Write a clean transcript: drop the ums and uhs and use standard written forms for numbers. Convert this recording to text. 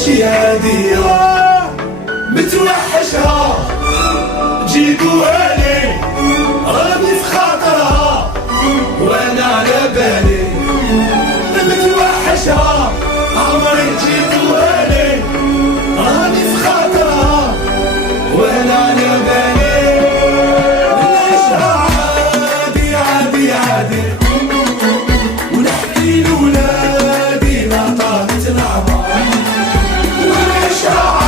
ماشي هادية متوحشها جيبوها لي راني في خاطرها وانا على بالي متوحشها عمري جيبوها لي راني في خاطرها وانا على بالي نعيشها عادي عادي عادي ونحكي لولادي لا طاقت العمر ونعيشها